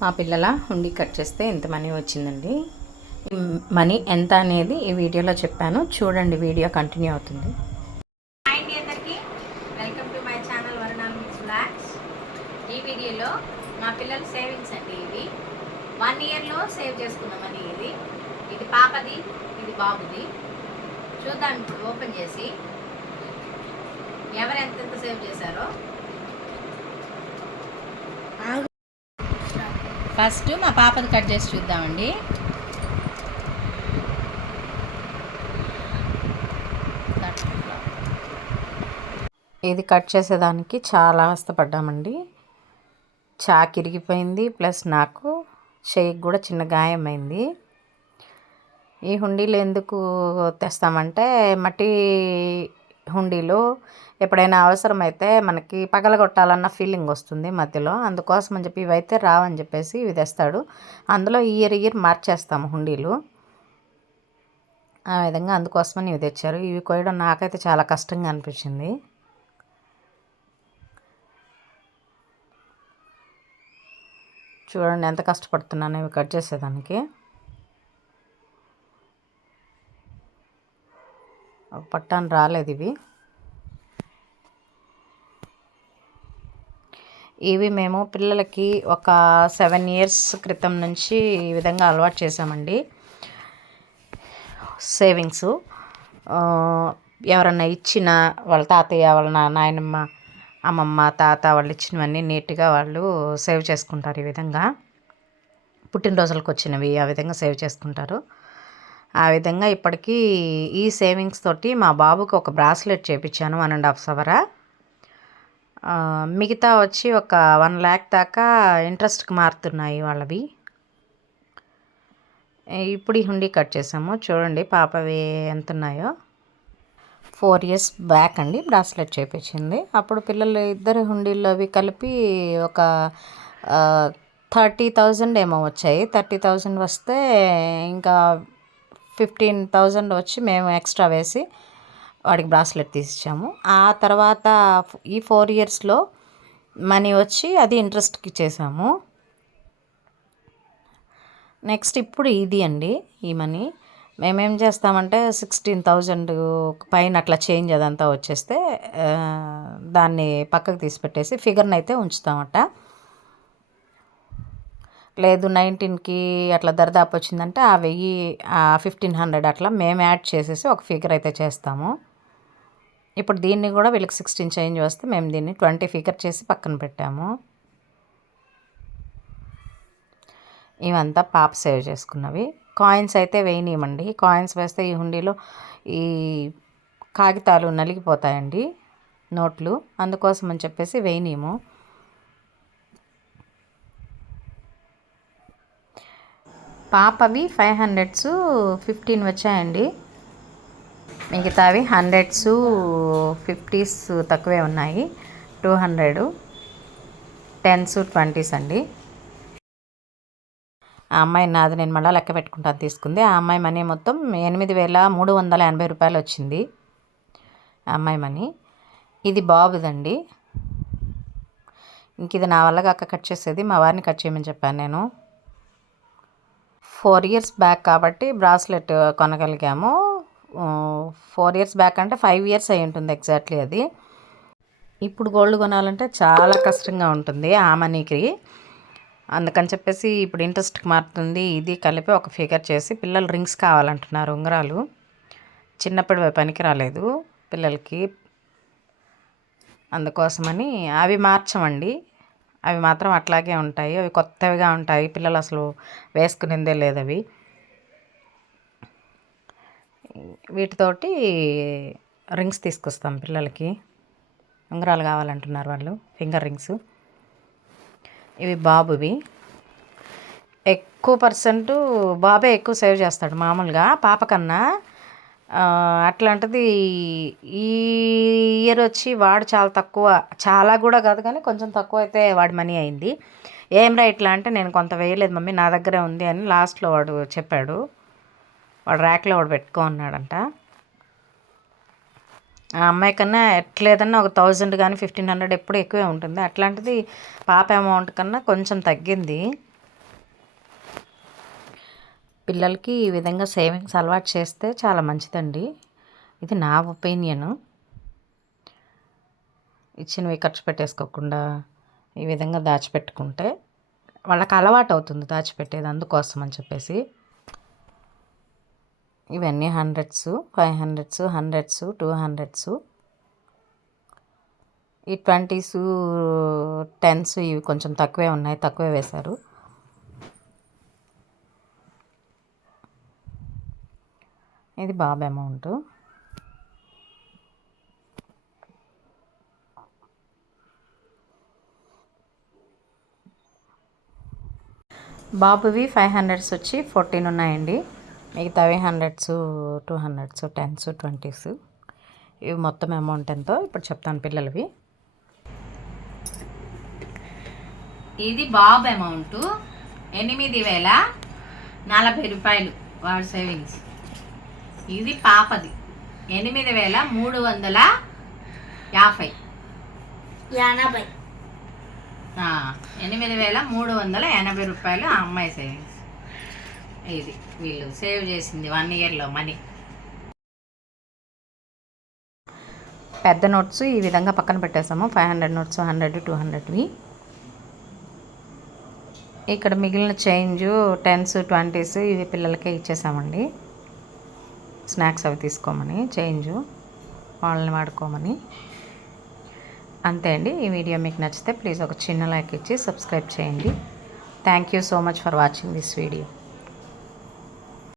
మా పిల్లల హుండీ కట్ చేస్తే ఎంత మనీ వచ్చిందండి? మనీ ఎంత అనేది ఈ వీడియోలో చెప్పాను. చూడండి వీడియో కంటిన్యూ అవుతుంది. Welcome to my channel Varunal vlogs. ఈ వీడియోలో మా పిల్లలు సేవింగ్స్ అండి ఇవి. వన్ ఇయర్లో సేవ్ చేసుకున్న మనీ ఇది. ఇది పాపది ఇది బాబుది. చూద్దాం ఇప్పుడు ఓపెన్ చేసి ఎవరు ఎంతెంత సేవ్ చేశారో. ఫస్ట్ మా పాపది కట్ చేసి చూద్దామండి. ఇది కట్ చేసేదానికి చాలా అవస్థపడ్డామండి. చాక్ ఇరిగిపోయింది ప్లస్ నాకు షేక్ కూడా చిన్న గాయమైంది. ఈ హుండీలు ఎందుకు తెస్తామంటే మట్టి హుండీలు ఎప్పుడైనా అవసరమైతే మనకి పగలగొట్టాలన్న ఫీలింగ్ వస్తుంది మధ్యలో. అందుకోసం అని చెప్పి ఇవైతే రావని చెప్పేసి ఇవి తెస్తాడు. అందులో ఇయర్ ఇయర్ మార్చేస్తాము హుండీలు. ఆ విధంగా అందుకోసమని ఇవి తెచ్చారు. ఇవి కోయడం నాకైతే చాలా కష్టంగా అనిపించింది. చూడండి ఎంత కష్టపడుతున్నాను ఇవి కట్ చేసేదానికి. పట్టాను రాలేదు ఇవి. ఇవి మేము పిల్లలకి ఒక సెవెన్ ఇయర్స్ క్రితం నుంచి ఈ విధంగా అలవాటు చేసామండి సేవింగ్స్. ఎవరన్నా ఇచ్చిన వాళ్ళ తాతయ్య వాళ్ళ నాయనమ్మ అమ్మమ్మ తాత వాళ్ళు ఇచ్చినవన్నీ నీట్గా వాళ్ళు సేవ్ చేసుకుంటారు ఈ విధంగా. పుట్టినరోజులకు వచ్చినవి ఆ విధంగా సేవ్ చేసుకుంటారు. ఆ విధంగా ఇప్పటికీ ఈ సేవింగ్స్ తోటి మా బాబుకి ఒక బ్రాస్లెట్ చేపించాను వన్ అండ్ హాఫ్ సవరా మిగతా వచ్చి ఒక వన్ ల్యాక్ దాకా ఇంట్రెస్ట్కి మారుతున్నాయి వాళ్ళవి. ఇప్పుడు ఈ హుండీ కట్ చేసాము. చూడండి పాపవి ఎంత ఉన్నాయో ఫోర్ ఇయర్స్ బ్యాక్ అండి బ్రాస్లెట్ చేపించింది అప్పుడు పిల్లలు ఇద్దరు హుండీలు అవి కలిపి ఒక థర్టీ థౌజండ్ ఏమో వచ్చాయి. థర్టీ థౌజండ్ వస్తే ఇంకా ఫిఫ్టీన్ థౌజండ్ వచ్చి మేము ఎక్స్ట్రా వేసి వాడికి బ్రాస్లెట్ తీసిచ్చాము. ఆ తర్వాత ఈ ఫోర్ ఇయర్స్లో మనీ వచ్చి అది ఇంట్రెస్ట్కి ఇచ్చేసాము నెక్స్ట్ ఇప్పుడు ఇది అండి ఈ మనీ. మేమేం చేస్తామంటే సిక్స్టీన్ థౌజండ్ పైన అట్లా చేంజ్ అదంతా వచ్చేస్తే దాన్ని పక్కకు తీసి పెట్టేసి ఫిగర్ని అయితే ఉంచుతామట. లేదు నైన్టీన్కి అట్లా దరిదాపు వచ్చిందంటే ఆ వెయ్యి ఫిఫ్టీన్ హండ్రెడ్ అట్లా మేము యాడ్ చేసేసి ఒక ఫిగర్ అయితే చేస్తాము. ఇప్పుడు దీన్ని కూడా వీళ్ళకి సిక్స్టీన్ చేంజ్ వస్తే మేము దీన్ని ట్వంటీ ఫిగర్ చేసి పక్కన పెట్టాము. ఇవంతా పాప సేవ్ చేసుకున్నవి. కాయిన్స్ అయితే వేయనివ్వండి కాయిన్స్ వేస్తే ఈ హుండీలో ఈ కాగితాలు నలిగిపోతాయండి నోట్లు. అందుకోసం అని చెప్పేసి వేయనీము పాపవి ఫైవ్ హండ్రెడ్స్ ఫిఫ్టీన్ వచ్చాయండి. మిగతావి హండ్రెడ్స్ ఫిఫ్టీస్ తక్కువే ఉన్నాయి. టూ హండ్రెడ్ టెన్స్ ట్వంటీస్ అండి. ఆ అమ్మాయి నాది నేను మళ్ళీ లెక్క పెట్టుకుంటాను తీసుకుంది. ఆ అమ్మాయి మనీ మొత్తం ఎనిమిది వేల మూడు వందల ఎనభై రూపాయలు వచ్చింది. ఆ అమ్మాయి మనీ. ఇది బాబుదండి. ఇంక ఇది నా వల్ల కాక కట్ చేసేది. మా వారిని కట్ చేయమని చెప్పాను నేను. ఫోర్ ఇయర్స్ బ్యాక్ కాబట్టి బ్రాస్లెట్ కొనగలిగాము. ఫోర్ ఇయర్స్ బ్యాక్ అంటే ఫైవ్ ఇయర్స్ అయి ఉంటుంది ఎగ్జాక్ట్లీ అది. ఇప్పుడు గోల్డ్ కొనాలంటే చాలా కష్టంగా ఉంటుంది ఆ మనీకి. అందుకని చెప్పేసి ఇప్పుడు ఇంట్రెస్ట్కి మారుతుంది. ఇది కలిపి ఒక ఫిగర్ చేసి పిల్లలు రింగ్స్ కావాలంటున్నారు ఉంగరాలు. చిన్నప్పుడు పనికి రాలేదు పిల్లలకి. అందుకోసమని అవి మార్చమండి. అవి మాత్రం అట్లాగే ఉంటాయి. అవి కొత్తవిగా ఉంటాయి. పిల్లలు అసలు వేసుకునిందే లేదు అవి. వీటితోటి రింగ్స్ తీసుకొస్తాం పిల్లలకి. ఉంగరాలు కావాలంటున్నారు వాళ్ళు. Finger rings. ఇవి బాబువి. ఎక్కువ పర్సెంట్ బాబే ఎక్కువ సేవ్ చేస్తాడు మామూలుగా. పాప కన్నా అట్లాంటిది ఈ ఇయర్ వచ్చి వాడు చాలా తక్కువ చాలా కూడా కాదు కానీ కొంచెం తక్కువ అయితే వాడి మనీ అయింది. ఏం రా ఇట్లా అంటే నేను కొంత వేయలేదు మమ్మీ నా దగ్గరే ఉంది అని లాస్ట్లో వాడు చెప్పాడు. వాడు ర్యాక్లో వాడు పెట్టుకో అన్నాడంట. ఆ అమ్మాయి కన్నా ఎట్లేదన్నా ఒక థౌజండ్ కానీ ఫిఫ్టీన్ హండ్రెడ్ ఎప్పుడు ఎక్కువే ఉంటుంది. అట్లాంటిది పాప అమౌంట్ కన్నా కొంచెం తగ్గింది. పిల్లలకి ఈ విధంగా సేవింగ్స్ అలవాటు చేస్తే చాలా మంచిదండి. ఇది నా ఒపీనియను. ఇచ్చినవి ఖర్చు పెట్టేసుకోకుండా ఈ విధంగా దాచిపెట్టుకుంటే వాళ్ళకి అలవాటు అవుతుంది దాచిపెట్టేది అందుకోసం అని చెప్పేసి. ఇవన్నీ hundreds five hundreds hundreds two hundreds. ఈ ట్వంటీస్ టెన్స్ ఇవి కొంచెం తక్కువే ఉన్నాయి తక్కువే వేశారు. ఇది బాబు అమౌంట్. బాబువి ఫైవ్ హండ్రెడ్స్ వచ్చి ఫోర్టీన్ ఉన్నాయండి. మిగతావి hundreds two hundreds tens twenties. ఇవి మొత్తం అమౌంట్ ఎంతో? ఇప్పుడు చెప్తాను పిల్లలవి. ఇది బాబు అమౌంట్. ఎనిమిది వేల నలభై రూపాయలు వాడి సేవింగ్స్. ఇది పాపది. ఎనిమిది వేల మూడు వందల యాభై. ఎనభై ఆ, ఎనిమిది వేల మూడు వందల ఎనభై రూపాయలు ఆ అమ్మాయి సేవింగ్స్ ఇది వీళ్ళు సేవ్ చేసింది వన్ ఇయర్లో మనీ పెద్ద నోట్స్ ఈ విధంగా పక్కన పెట్టేసాము. Five hundred notes hundred two హండ్రెడ్వి ఇక్కడ మిగిలిన చేంజ్ టెన్స్ ట్వంటీస్ ఇవి పిల్లలకే ఇచ్చేసామండి. స్నాక్స్ అవి తీసుకోమని చేంజ్ వాళ్ళని వాడుకోమని. అంతే అండి. ఈ వీడియో మీకు నచ్చితే ప్లీజ్ ఒక చిన్న లైక్ ఇచ్చి సబ్స్క్రైబ్ చేయండి. Thank you so much for watching this video.